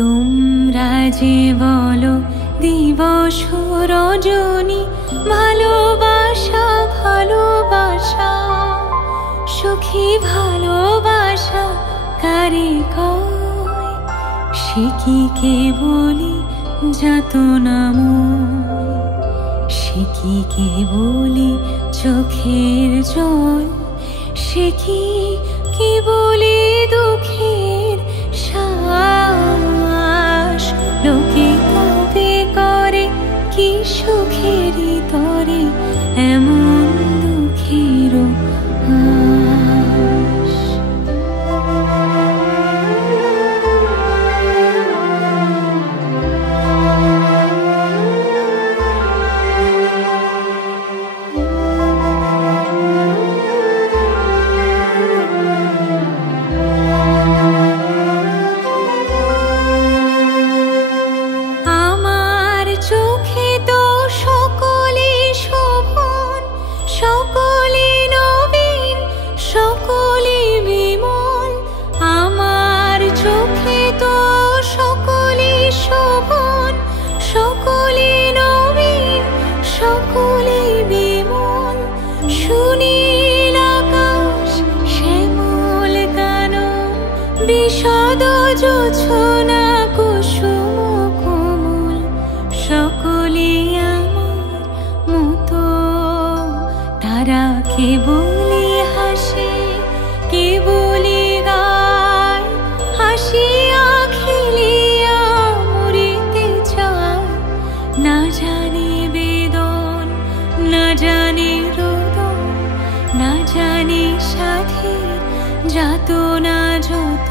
তোমরা যে বলো দিবস রজনী, ভালোবাসা ভালোবাসা, সুখী ভালোবাসা কারে কয়? সে কি কেবলি যাতনাময়? সে কি কেবলি চোখের জল? সে কি কেবলি দুঃখের শ্বাস? লোকে তবে করে কি সুখেরই তরে এমন দুঃখেরও আশ? বিষদ জোছনা কুসুম কোমল, সকলে আমার মতো। তারা কেবলি হাসে, কেবলি গায়, হাসিয়া খেলিয়া মরিতে চায়। না জানে বেদন, না জানে রোদন, না জানে সাথীর যাতনা যত।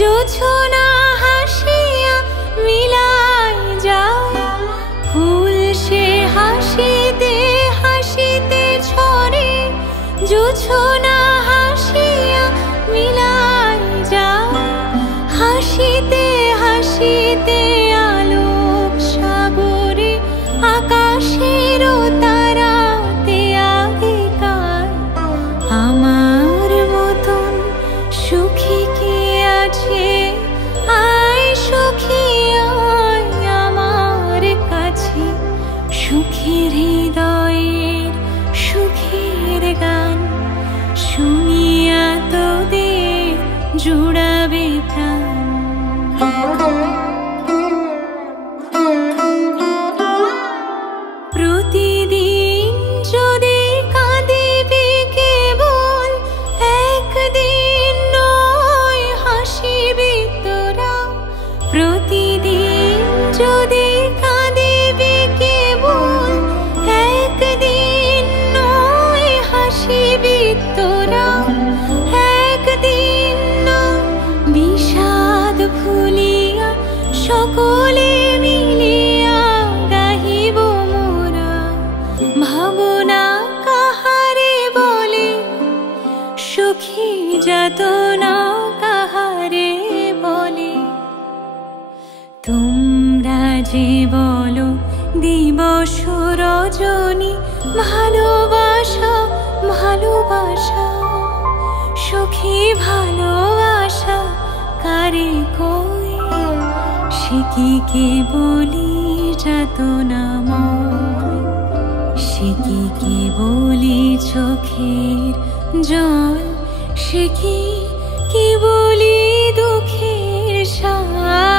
জোছনা হাসিয়া মিলাই যায়, ফুল সে হাসিতে হাসিতে ঝরে। জোছনা হাসিয়া মিলাই যায়, হাসিতে হাসিতে আলোক সাগরে আকাশের তারাতে আগেকার। আমার মতন সুখী কে আছে? আয় সুখী আয় আমার কাছে, সুখের হৃদয়ের সুখের গান শুনিয়া তোদের জুড়াবে প্রাণ। প্রতিদিন যদি কাঁদিবে কেবল, একদিন নয় হাসিবে তোরা। প্রতিদিন যদি কাঁদিবে কেবল, একদিন নয় হাসিবে তোরা। একদিন নয় বিষাদ ভুলিয়া সকলে মিলিয়া গাহিব মোরা। ভাবনা কাহারে বলে, সুখী যাতনা কাহারে বলে? তোমরা যে বলো দিবস রজনী, ভালোবাসা ভালোবাসা, সুখী ভালোবাসা কারে কয়? সে কি কেবলি যাতনাময়? সে কি কেবলি চোখের জল? সে কি কেবলি দুঃখের শ্বাস?